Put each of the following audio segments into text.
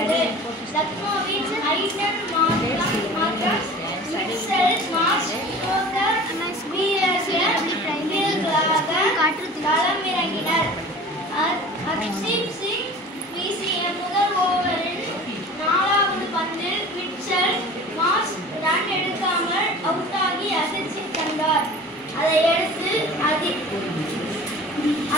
வருகிறது. லக்னோவின் i ten Madras மிக்சல் mass வீரர்களாக களமிறங்கினர். ஹர்ஷீப் சிங் வீசிய முதல் ஓவரில் 4வது பந்தில் மிச்சல் மாஸ் ரன் எடுக்காமல் அவுட் ஆகி அதிர்ச்சி கண்டார். அதையடுத்து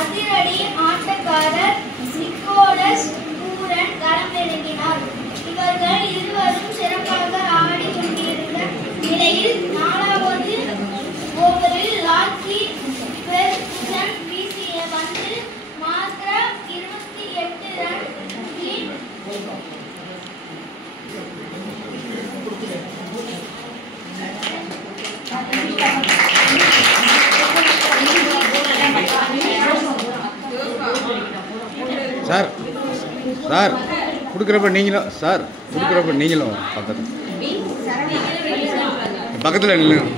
அதிரடி ஆட்டக்காரர் நிக்கோலஸ் பூரன் களமிறங்கினார். இவர்கள் இருவரும் சிறப்பாக ஆடி கொண்டிருந்த நிலையில் 4வது ஓவரில் லாக்கி பெர்குசன் வீசிய பந்தில் மாத்திரம் 28 ரன் சார் சார் கொடுக்குறப்ப நீங்களும் சார் கொடுக்குறப்ப நீங்களும் பக்கத்தில் நில்லுங்க.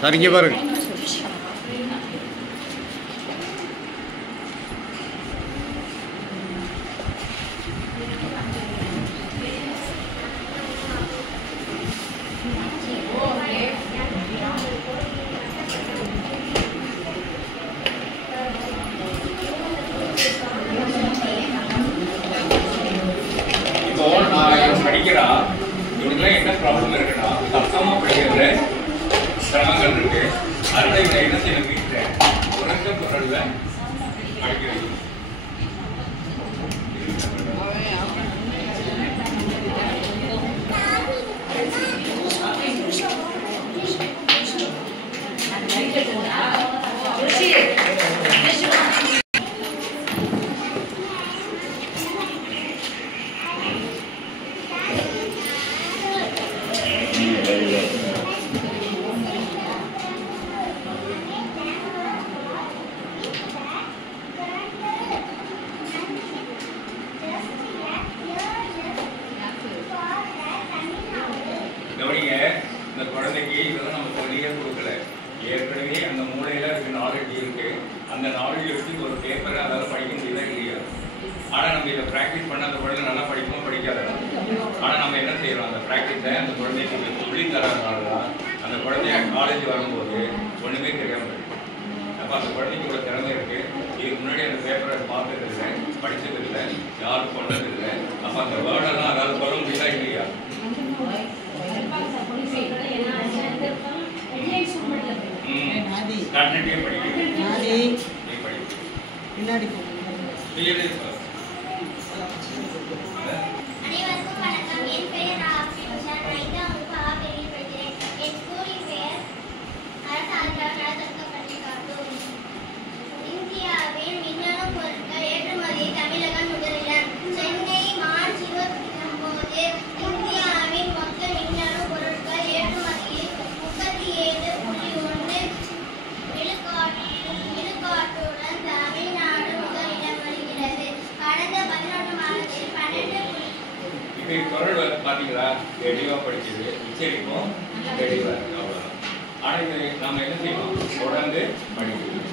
சார் இங்கே பாருங்க. படிக்கிறா இவனுக்குலாம் என்ன ப்ராப்ளம் இருக்குன்னா சத்தமா படிக்கிறது சிரமங்கள் இருக்கு. அதனால இதை என்ன செய்ய வீட்டில் உறக்க குரல்ல படிக்கிறது. இந்த குழந்தைக்கு இதெல்லாம் நம்ம சொல்லியே கொடுக்கல. ஏற்கனவே அந்த மூளையில இருக்க நாலேஜ் இருக்கு. அந்த நாலேஜ் வச்சு ஒரு பேப்பரை அதால் படிக்க முடியல இல்லையா? ஆனால் நம்ம இதை ப்ராக்டிஸ் பண்ண அந்த குழந்தை நல்லா படிக்குமோ படிக்காத. ஆனால் நம்ம என்ன செய்யறோம், அந்த ப்ராக்டிஸை அந்த குழந்தைக்கு சொல்லி தரதுனால தான் அந்த குழந்தைய காலேஜ் வரும்போது ஒன்றுமே தெரியாமல் இருக்கு. அப்போ அந்த குழந்தைக்கு இவ்வளோ திறமை இருக்கு. இதுக்கு முன்னாடி அந்த பேப்பரை பார்த்தது இல்லை, படித்தது இல்லை, யாரும் சொன்னது இல்லை. அப்போ அந்த வேர்டெல்லாம் அதாவது சொல்ல முடியல இல்லையா? கண்டென்ட்டே படிக்கிறேன். பின்னாடி அனைவருக்கும் வணக்கம். என் பெயர் ஆஃபிஷன். 5ஆம் வகுப்பு ஆ பிரிவில் படிக்கிறேன். என் ஸ்கூலின் பெயர் அரசு ஆதரவால் நலத்திட்ட பள்ளி காட்டூர். இந்தியாவின் மின்னணு பொருட்கள் ஏற்றுமதியை தமிழகம் முதலிடம். சென்னை மார்ச் 29. இந்தியாவின் மொத்த மின்னணு பொருட்கள் ஏற்றுமதியில் 37.1 விழுக்காட்டுடன் தமிழ்நாடு முதலிடம் வருகிறது. கடந்த 11 மாதத்தில் 12. இப்போ குரல் பார்த்தீங்களா? தெளிவாக படிச்சது, உச்சரிப்பும் தெளிவாக இருக்கு. அவ்வளோதான். ஆனால் இது நம்ம என்ன செய்யணும், தொடர்ந்து படிக்கணும்.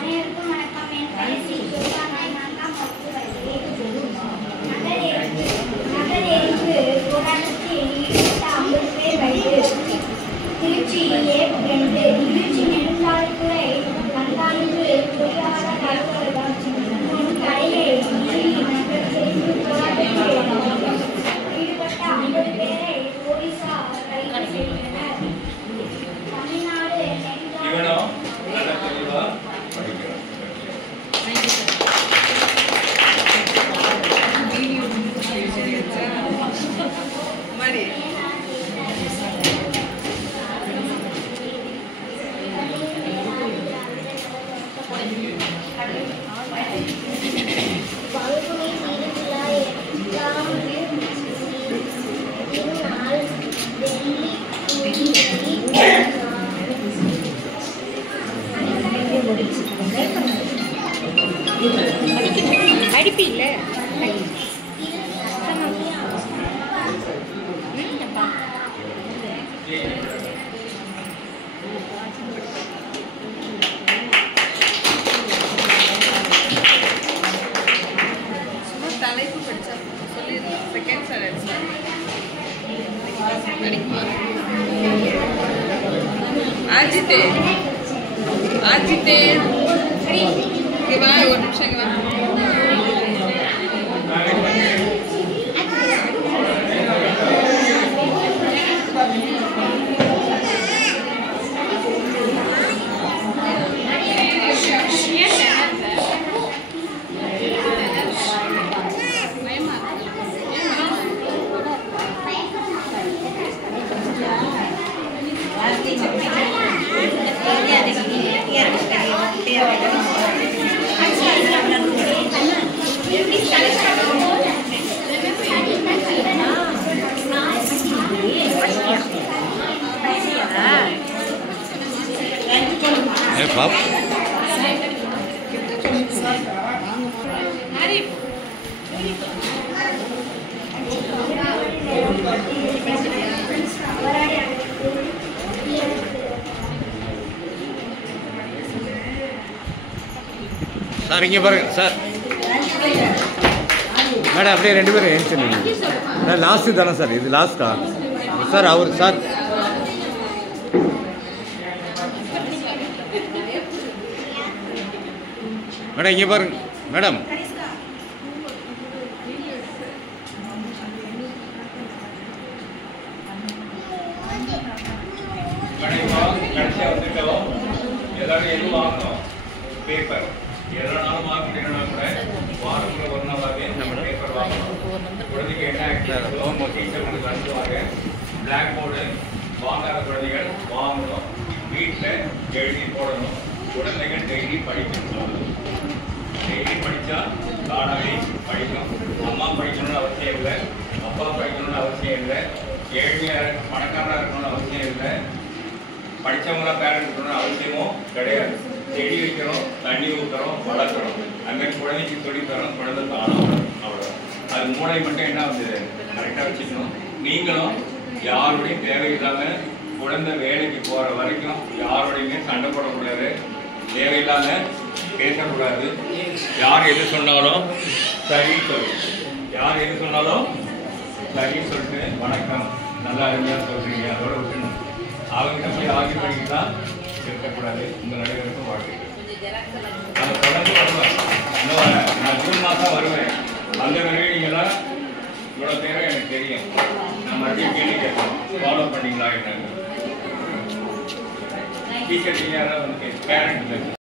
அனைவருக்கும் வணக்கம். என் பெயர் சி. துர்கா. நான் 4ஆம் வகுப்பு படிக்கிறேன். நகரேற்கு புராணத்தில் 50 பேர் வயது. திருச்சி A2. திருச்சி நெடுஞ்சாலைத்துறை கண்காணிப்பு பொறியாளர் அலுவலகம். முன் கடையை படிப்பில்ல தலைப்பு படிச்சா சொல்லிடுறேன். செகண்ட் ஸ்டாண்டர்ட் ஆஜித்தே ஆஜித்தே இங்க வா, ஒரு நிமிஷம் இங்க வா. பாப் சார் இங்கே பாருங்க சார் மேடம் அப்படியே 2 பேரும் எழுந்துருங்க. லாஸ்ட்டு தானே சார், இது லாஸ்ட்டா சார்? அவர் சார் மேடம் இங்கே பாருங்க மேடம். கடைசியாக வந்துட்டோம். எல்லாரும் எதுவும் வாங்கணும். பேப்பர் எதனாலும் மார்க் பண்ணினா கூட வாரத்தில் ஒரு நாளாகவே பேப்பர் வாங்கணும். குழந்தைக்கு என்ன ஆக்டிவிட்டிஸோ டீச்சர் வந்து அனுப்புவாங்க. பிளாக் போர்டு வாங்காத குழந்தைகள் வாங்கணும். வீட்டில் எழுதி போடணும். குழந்தைகள் டெய்லி படிக்கணும். டெய்லி படித்தா தானாகவே படிக்கும். அம்மா படிக்கணும்னு அவசியம் இல்லை, அப்பா படிக்கணும்னு அவசியம் இல்லை, ஏழ்மையாக பணக்காரராக இருக்கணும்னு அவசியம் இல்லை, படித்தவங்களாம் பேரண்ட் இருக்கணும்னு அவசியமும் கிடையாது. செடி வைக்கிறோம், தண்ணி ஊற்றுறோம், வளர்க்குறோம். அங்கே குழந்தைக்கு சொல்லி தரோம், குழந்தை தானம் வளரும். அவ்வளோ அது மூளை மட்டும் என்ன வந்தது கரெக்டாக வச்சுக்கணும். நீங்களும் யாருடையும் தேவையில்லாமல் குழந்தை வேலைக்கு போகிற வரைக்கும் யாரோடையுமே சண்டை போடக்கூடாது, தேவையில்லாமல் பேசக்கூடாது. யார் எது சொன்னாலும் சரி சொல்லு. யார் எது சொன்னாலும் சரி சொல்லிட்டு வணக்கம் நல்லா அருமையாக சொல்கிறீங்க அதோட விட்டுணும். அவங்ககிட்ட போய் ஆகி பண்ணிக்கலாம் இருக்கக்கூடாது. உங்கள் நடைகளுக்கும் வாழ்க்கை நான் தொடர்ந்து வருவேன். இன்னும் நான் ஜூன் மாதம் வருவேன். அந்த வரையும் நீங்களாம் இவ்வளோ தேவை எனக்கு தெரியும். நான் மறுபடியும் கேள்வி கேட்போம், ஃபாலோ பண்ணிங்களா என்ன டீச்சர் யாராவது வந்து பேரண்ட்